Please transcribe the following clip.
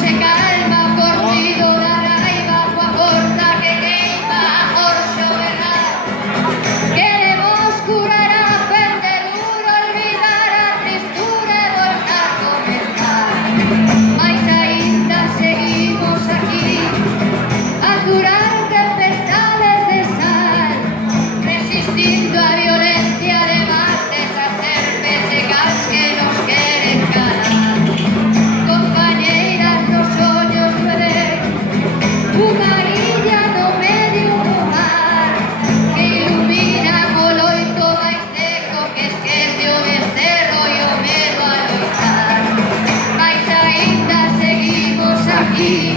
se calma corrido da raiva coa forza que queima por xoberrar. Queremos curar a pende duro, olvidar a tristura e voltar a comenzar. Mais aínda seguimos aquí a curar tempestades de sal, resistindo a violencia de martes, a serpes de gas que nos queren calar. Compañeiras nos ollos ver unha illa no medio do mar que ilumina o loito máis negro que esquece o becerro e o medo a loitar. Mais aínda seguimos aquí